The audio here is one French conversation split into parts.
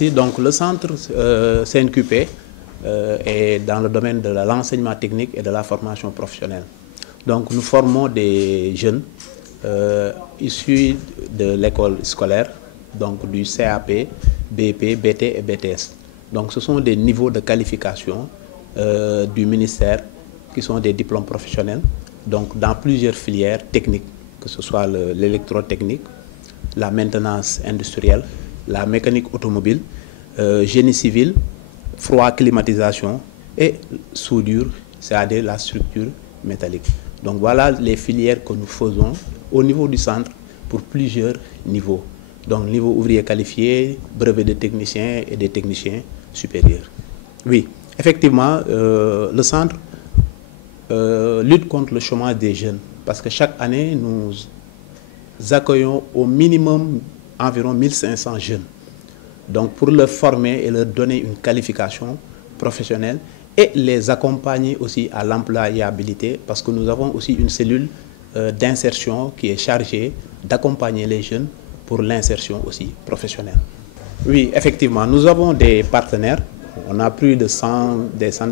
Si, donc le centre CNQP est dans le domaine de l'enseignement technique et de la formation professionnelle. Donc nous formons des jeunes issus de l'école scolaire, donc du CAP, BP, BT et BTS. Donc ce sont des niveaux de qualification du ministère qui sont des diplômes professionnels, donc dans plusieurs filières techniques, que ce soit l'électrotechnique, la maintenance industrielle, la mécanique automobile, génie civil, froid climatisation et soudure, c'est-à-dire la structure métallique. Donc voilà les filières que nous faisons au niveau du centre pour plusieurs niveaux. Donc niveau ouvrier qualifié, brevet de technicien et des techniciens supérieurs. Oui, effectivement, le centre lutte contre le chômage des jeunes parce que chaque année, nous accueillons au minimum environ 1500 jeunes. Donc pour leur former et leur donner une qualification professionnelle et les accompagner aussi à l'employabilité parce que nous avons aussi une cellule d'insertion qui est chargée d'accompagner les jeunes pour l'insertion aussi professionnelle. Oui, effectivement, nous avons des partenaires. On a plus de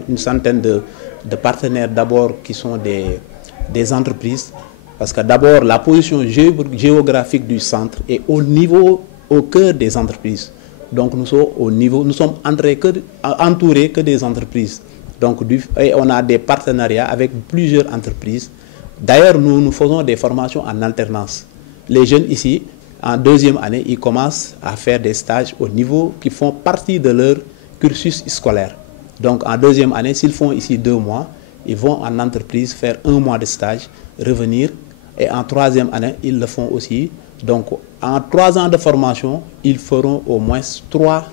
une centaine de partenaires d'abord qui sont des entreprises parce que d'abord la position géographique du centre est au cœur des entreprises. Donc nous sommes entourés que des entreprises. Donc et on a des partenariats avec plusieurs entreprises. D'ailleurs, nous faisons des formations en alternance. Les jeunes ici, en deuxième année, ils commencent à faire des stages au niveau qui font partie de leur cursus scolaire. Donc en deuxième année, s'ils font ici 2 mois, ils vont en entreprise faire 1 mois de stage, revenir. Et en troisième année, ils le font aussi. Donc en 3 ans de formation, ils feront au moins 3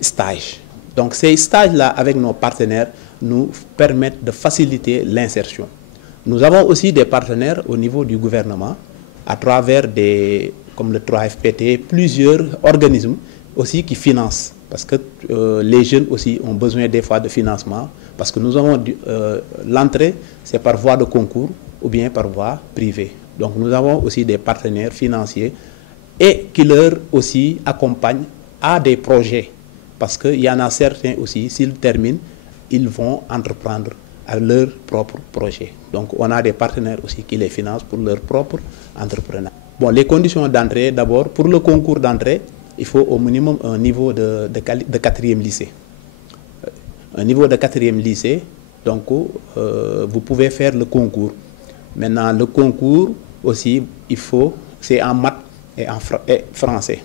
stages. Donc ces stages-là, avec nos partenaires, nous permettent de faciliter l'insertion. Nous avons aussi des partenaires au niveau du gouvernement, à travers comme le 3FPT, plusieurs organismes aussi qui financent. Parce que les jeunes aussi ont besoin des fois de financement. Parce que nous avons l'entrée, c'est par voie de concours ou bien par voie privée. Donc nous avons aussi des partenaires financiers et qui leur aussi accompagnent à des projets. Parce qu'il y en a certains aussi, s'ils terminent, ils vont entreprendre à leur propre projet. Donc on a des partenaires aussi qui les financent pour leur propre entrepreneur. Bon, les conditions d'entrée, d'abord, pour le concours d'entrée, il faut au minimum un niveau de 4e lycée. Un niveau de 4e lycée, donc vous pouvez faire le concours. Maintenant, le concours aussi, c'est en maths et en français.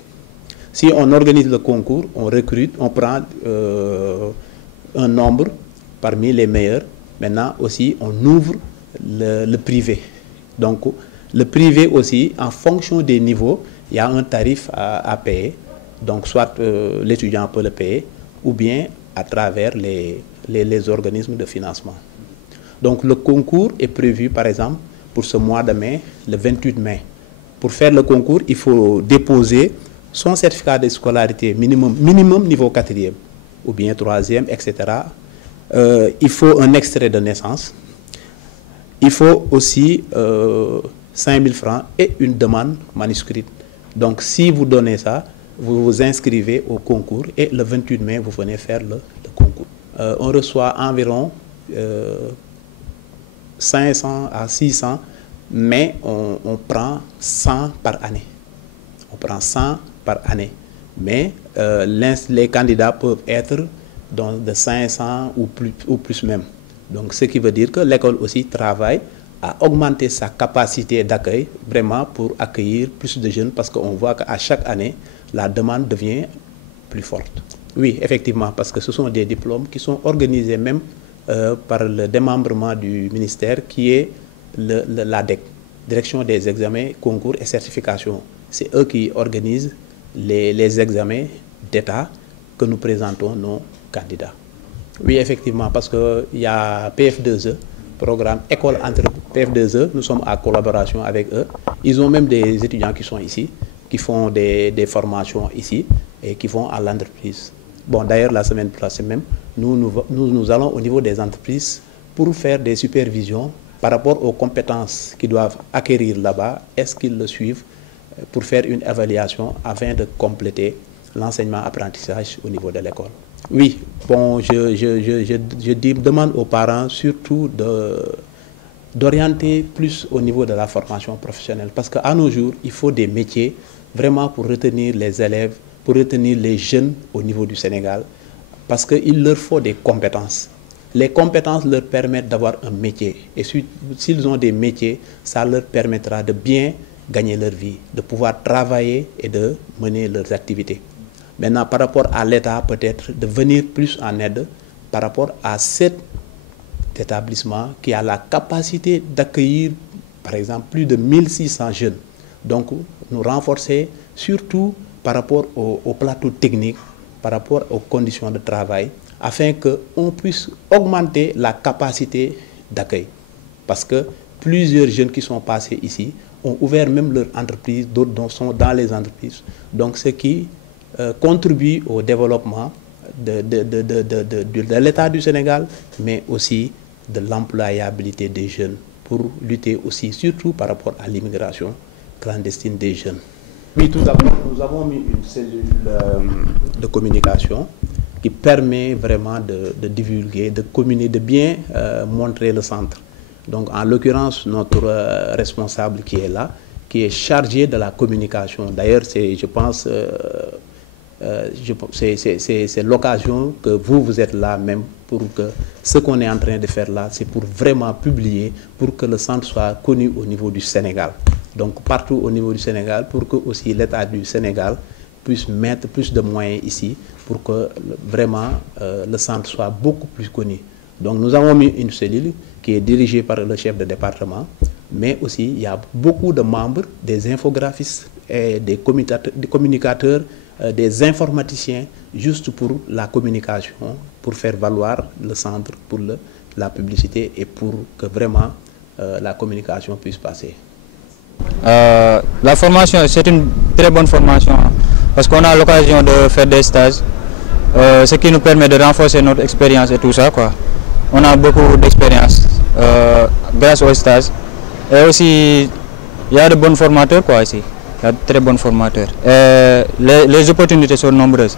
Si on organise le concours, on recrute, on prend un nombre parmi les meilleurs. Maintenant aussi, on ouvre le privé. Donc, le privé aussi, en fonction des niveaux, il y a un tarif à payer. Donc, soit l'étudiant peut le payer, ou bien à travers les organismes de financement. Donc, le concours est prévu, par exemple, pour ce mois de mai, le 28 mai. Pour faire le concours, il faut déposer son certificat de scolarité minimum niveau 4e, ou bien 3e, etc. Il faut un extrait de naissance. Il faut aussi 5 000 francs et une demande manuscrite. Donc, si vous donnez ça, vous vous inscrivez au concours et le 28 mai, vous venez faire le concours. On reçoit environ 500 à 600, mais on prend 100 par année. On prend 100 par année. Mais les candidats peuvent être de 500 ou plus même. Donc, ce qui veut dire que l'école aussi travaille à augmenter sa capacité d'accueil, vraiment pour accueillir plus de jeunes, parce qu'on voit qu'à chaque année, la demande devient plus forte. Oui, effectivement, parce que ce sont des diplômes qui sont organisés même par le démembrement du ministère, qui est l'ADEC, Direction des examens, concours et certification. C'est eux qui organisent les examens d'État que nous présentons nos candidats. Oui, effectivement, parce qu'il y a PF2E, programme École entre PF2E, nous sommes en collaboration avec eux. Ils ont même des étudiants qui sont ici, qui font des formations ici et qui vont à l'entreprise. Bon, d'ailleurs, la semaine prochaine même, nous allons au niveau des entreprises pour faire des supervisions par rapport aux compétences qu'ils doivent acquérir là-bas. Est-ce qu'ils le suivent pour faire une évaluation afin de compléter l'enseignement-apprentissage au niveau de l'école. Oui, bon, je demande aux parents surtout d'orienter plus au niveau de la formation professionnelle. Parce qu'à nos jours, il faut des métiers vraiment pour retenir les élèves, pour retenir les jeunes au niveau du Sénégal. Parce qu'il leur faut des compétences. Les compétences leur permettent d'avoir un métier. Et s'ils ont des métiers, ça leur permettra de bien gagner leur vie, de pouvoir travailler et de mener leurs activités. Maintenant, par rapport à l'État, peut-être de venir plus en aide par rapport à cet établissement qui a la capacité d'accueillir, par exemple, plus de 1600 jeunes. Donc, nous renforcer surtout par rapport au plateau technique, par rapport aux conditions de travail, afin qu'on puisse augmenter la capacité d'accueil. Parce que plusieurs jeunes qui sont passés ici ont ouvert même leur entreprise, d'autres sont dans les entreprises. Donc, ce qui contribue au développement de l'État du Sénégal, mais aussi de l'employabilité des jeunes, pour lutter aussi, surtout par rapport à l'immigration clandestine des jeunes. Oui, tout d'abord, nous avons mis une cellule de communication qui permet vraiment de divulguer, de communiquer, de bien montrer le centre. Donc, en l'occurrence, notre responsable qui est là, qui est chargé de la communication. D'ailleurs, je pense, c'est l'occasion que vous êtes là même pour que ce qu'on est en train de faire là, c'est pour vraiment publier, pour que le centre soit connu au niveau du Sénégal. Donc, partout au niveau du Sénégal, pour que aussi l'État du Sénégal puisse mettre plus de moyens ici pour que vraiment le centre soit beaucoup plus connu. Donc nous avons mis une cellule qui est dirigée par le chef de département, mais aussi il y a beaucoup de membres, des infographistes, et des communicateurs, des informaticiens, juste pour la communication, pour faire valoir le centre, pour la publicité et pour que vraiment la communication puisse passer. La formation, c'est une très bonne formation parce qu'on a l'occasion de faire des stages, ce qui nous permet de renforcer notre expérience et tout ça, quoi. On a beaucoup d'expérience grâce aux stages. Et aussi, il y a de bons formateurs, quoi, ici. Il y a de très bons formateurs. Et les opportunités sont nombreuses.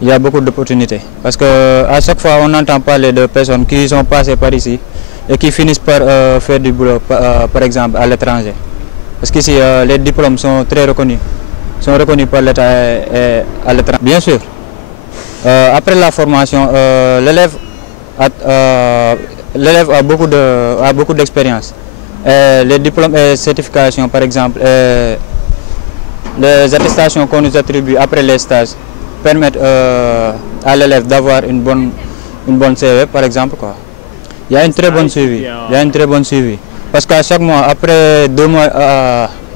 Il y a beaucoup d'opportunités. Parce qu'à chaque fois, on entend parler de personnes qui sont passées par ici et qui finissent par faire du boulot, par exemple, à l'étranger. Parce qu'ici, les diplômes sont très reconnus. Sont reconnus par l'État et à l'étranger. Bien sûr, après la formation, l'élève a beaucoup d'expérience. Les diplômes et certifications, par exemple, les attestations qu'on nous attribue après les stages permettent à l'élève d'avoir une bonne CV, par exemple, quoi. Il y a une très bonne suivi. Il y a une très bonne suivi. Parce qu'à chaque mois, après 2 mois,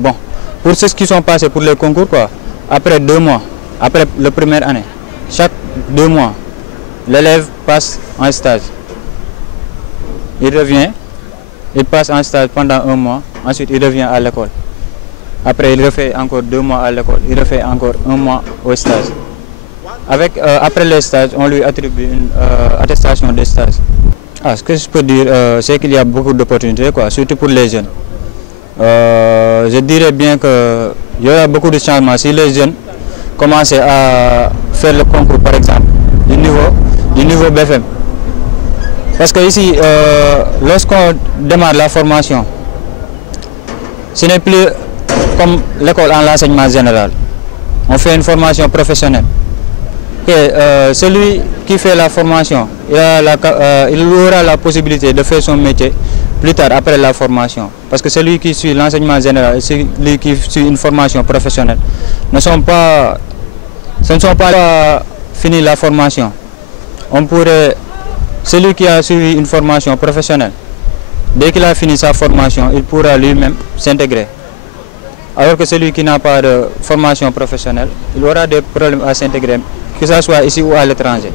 bon, pour ceux qui sont passés pour les concours, quoi, après 2 mois, après la première année, chaque 2 mois, l'élève passe en stage. Il revient, il passe en stage pendant 1 mois, ensuite il revient à l'école. Après, il refait encore 2 mois à l'école, il refait encore 1 mois au stage. Après les stages, on lui attribue une attestation de stage. Ce que je peux dire, c'est qu'il y a beaucoup d'opportunités, surtout pour les jeunes. Je dirais bien qu'il y aura beaucoup de changements si les jeunes commençaient à faire le concours, par exemple, du niveau BFM. Parce que ici, lorsqu'on démarre la formation, ce n'est plus comme l'école en l'enseignement général. On fait une formation professionnelle. Et celui qui fait la formation, il aura la possibilité de faire son métier plus tard après la formation. Parce que celui qui suit l'enseignement général et celui qui suit une formation professionnelle ne sont pas finis la formation. Celui qui a suivi une formation professionnelle, dès qu'il a fini sa formation, il pourra lui-même s'intégrer. Alors que celui qui n'a pas de formation professionnelle, il aura des problèmes à s'intégrer, que ce soit ici ou à l'étranger.